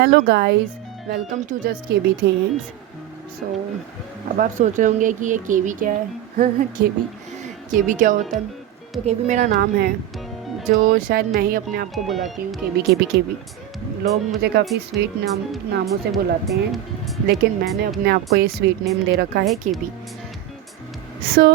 Hello guys, welcome to just KB things. So अब आप सोच रहे होंगे कि ये केबी क्या है। केबी केबी क्या होता है? तो केबी मेरा नाम है, जो शायद मैं ही अपने आप को बुलाती हूँ केबी केबी केबी। लोग मुझे काफ़ी स्वीट नामों से बुलाते हैं, लेकिन मैंने अपने आप को ये स्वीट नेम दे रखा है केबी। सो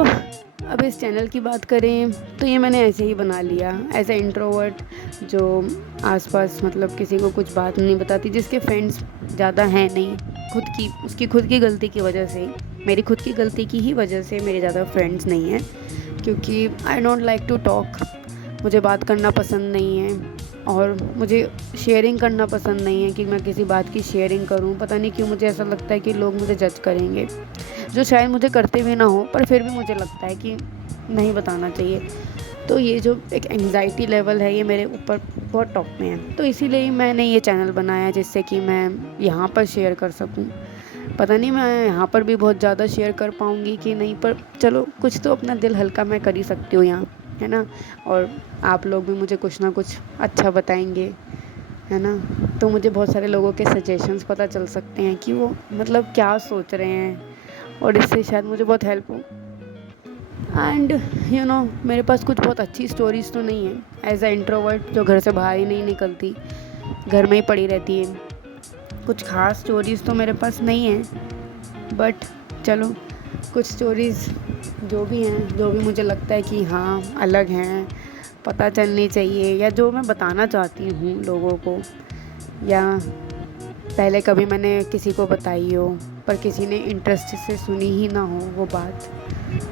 अब इस चैनल की बात करें तो ये मैंने ऐसे ही बना लिया एज ए इंट्रोवर्ट, जो आसपास मतलब किसी को कुछ बात नहीं बताती, जिसके फ्रेंड्स ज़्यादा हैं नहीं। उसकी खुद की गलती की वजह से, मेरी खुद की गलती की ही वजह से मेरे ज़्यादा फ्रेंड्स नहीं हैं, क्योंकि I don't like to talk. मुझे बात करना पसंद नहीं है और मुझे शेयरिंग करना पसंद नहीं है कि मैं किसी बात की शेयरिंग करूं। पता नहीं क्यों मुझे ऐसा लगता है कि लोग मुझे जज करेंगे, जो शायद मुझे करते भी ना हो, पर फिर भी मुझे लगता है कि नहीं बताना चाहिए। तो ये जो एक एंग्जाइटी लेवल है, ये मेरे ऊपर बहुत टॉप में है। तो इसीलिए ही मैंने ये चैनल बनाया, जिससे कि मैं यहाँ पर शेयर कर सकूँ। पता नहीं मैं यहाँ पर भी बहुत ज़्यादा शेयर कर पाऊँगी कि नहीं, पर चलो कुछ तो अपना दिल हल्का मैं कर ही सकती हूँ यहाँ, है ना। और आप लोग भी मुझे कुछ ना कुछ अच्छा बताएंगे, है ना। तो मुझे बहुत सारे लोगों के सजेशंस पता चल सकते हैं कि वो मतलब क्या सोच रहे हैं, और इससे शायद मुझे बहुत हेल्प हो। एंड मेरे पास कुछ बहुत अच्छी स्टोरीज़ तो नहीं है एज अ इंट्रोवर्ट, जो घर से बाहर ही नहीं निकलती, घर में ही पड़ी रहती है। कुछ ख़ास स्टोरीज़ तो मेरे पास नहीं है, बट चलो कुछ स्टोरीज़ जो भी हैं, जो भी मुझे लगता है कि हाँ अलग हैं, पता चलनी चाहिए, या जो मैं बताना चाहती हूँ लोगों को, या पहले कभी मैंने किसी को बताई हो पर किसी ने इंटरेस्ट से सुनी ही ना हो वो बात,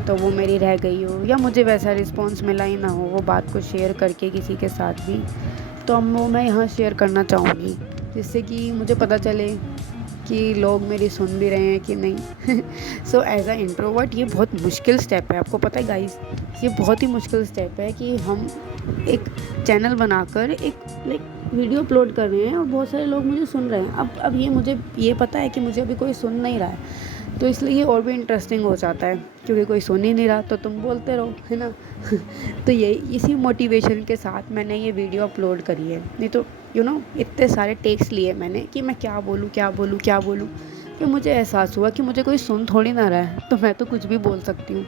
तो वो मेरी रह गई हो, या मुझे वैसा रिस्पॉन्स मिला ही ना हो वो बात को शेयर करके किसी के साथ भी, तो अब वो मैं यहाँ शेयर करना चाहूँगी, जिससे कि मुझे पता चले कि लोग मेरी सुन भी रहे हैं कि नहीं। सो एज अ इंट्रोवर्ट ये बहुत मुश्किल स्टेप है, आपको पता है गाइस, ये बहुत ही मुश्किल स्टेप है कि हम एक चैनल बनाकर एक वीडियो अपलोड कर रहे हैं और बहुत सारे लोग मुझे सुन रहे हैं। अब ये मुझे ये पता है कि मुझे अभी कोई सुन नहीं रहा है, तो इसलिए ये और भी इंटरेस्टिंग हो जाता है, क्योंकि कोई सुन ही नहीं रहा तो तुम बोलते रहो, है ना। तो यही इसी मोटिवेशन के साथ मैंने ये वीडियो अपलोड करी है। नहीं तो इतने सारे टेक्स लिए मैंने कि मैं क्या बोलूँ क्या बोलूँ क्या बोलूँ, फिर मुझे एहसास हुआ कि मुझे कोई सुन थोड़ी ना रहा है, तो मैं तो कुछ भी बोल सकती हूँ।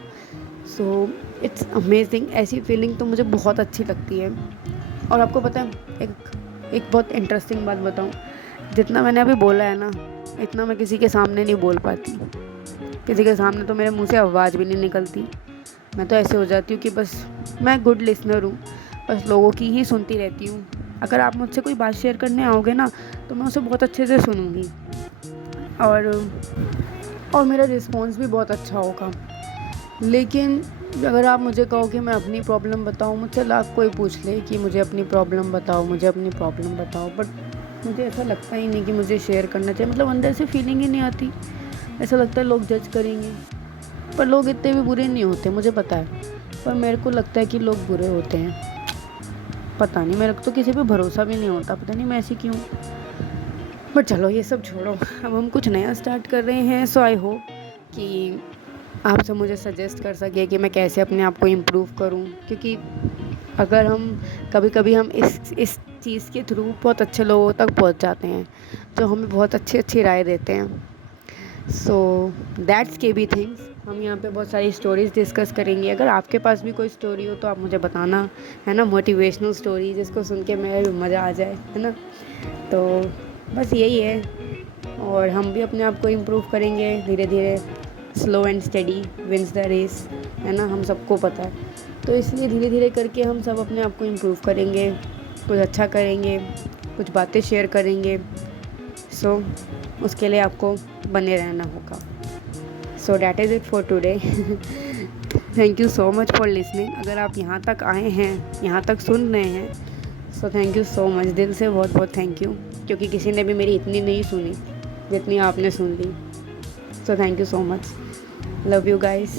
सो इट्स अमेजिंग, ऐसी फीलिंग तो मुझे बहुत अच्छी लगती है। और आपको पता है एक बहुत इंटरेस्टिंग बात बताऊँ, जितना मैंने अभी बोला है ना, इतना मैं किसी के सामने नहीं बोल पाती। किसी के सामने तो मेरे मुंह से आवाज़ भी नहीं निकलती। मैं तो ऐसे हो जाती हूँ कि बस मैं गुड लिसनर हूँ, बस लोगों की ही सुनती रहती हूँ। अगर आप मुझसे कोई बात शेयर करने आओगे ना, तो मैं उसे बहुत अच्छे से सुनूँगी, और मेरा रिस्पॉन्स भी बहुत अच्छा होगा। लेकिन अगर आप मुझे कहो कि मैं अपनी प्रॉब्लम बताऊँ, मुझसे लाख कोई पूछ ले कि मुझे अपनी प्रॉब्लम बताओ, मुझे अपनी प्रॉब्लम बताओ, बट मुझे ऐसा लगता ही नहीं कि मुझे शेयर करना चाहिए। मतलब अंदर से फीलिंग ही नहीं आती, ऐसा लगता है लोग जज करेंगे। पर लोग इतने भी बुरे नहीं होते, मुझे पता है, पर मेरे को लगता है कि लोग बुरे होते हैं। पता नहीं, मेरे को तो किसी पे भरोसा भी नहीं होता, पता नहीं मैं ऐसी क्यों। बट चलो ये सब छोड़ो, अब हम कुछ नया स्टार्ट कर रहे हैं। सो आई होप कि आप सब मुझे सजेस्ट कर सके कि मैं कैसे अपने आप को इम्प्रूव करूं, क्योंकि अगर हम कभी कभी हम इस चीज़ के थ्रू बहुत अच्छे लोगों तक पहुंच जाते हैं, जो हमें बहुत अच्छी अच्छी राय देते हैं। So that's KB things. हम यहाँ पे बहुत सारी स्टोरीज़ डिस्कस करेंगे। अगर आपके पास भी कोई स्टोरी हो तो आप मुझे बताना, है ना, मोटिवेशनल स्टोरी जिसको सुन के मेरा भी मज़ा आ जाए, है ना। तो बस यही है, और हम भी अपने आप को इम्प्रूव करेंगे धीरे धीरे। Slow and study wins the race, है ना, हम सबको पता है। तो इसलिए धीरे धीरे करके हम सब अपने आप को इम्प्रूव करेंगे, कुछ अच्छा करेंगे, कुछ बातें शेयर करेंगे। सो उसके लिए आपको बने रहना होगा। So that is it for today. Thank you so much for listening. अगर आप यहाँ तक आए हैं, यहाँ तक सुन रहे हैं, सो थैंक यू सो मच, दिल से बहुत बहुत थैंक यू, क्योंकि किसी ने भी मेरी इतनी नहीं सुनी जितनी आपने सुन ली। So thank you so much, love you guys.